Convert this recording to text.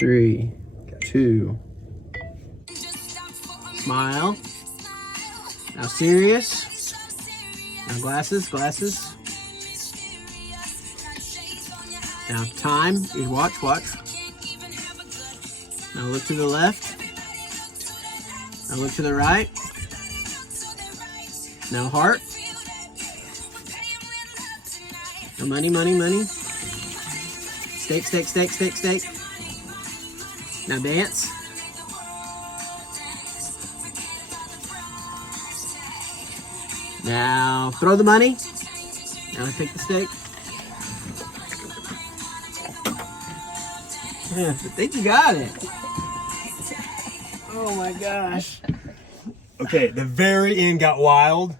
3, 2. Smile. Now serious. Now glasses, glasses. Now time. Watch, watch. Now look to the left. Now look to the right. Now heart. Now money, money, money. Steak, steak, steak, steak, steak. Now dance. Now throw the money. Now take the steak. Yeah, I think you got it. Oh my gosh. Okay, the very end got wild.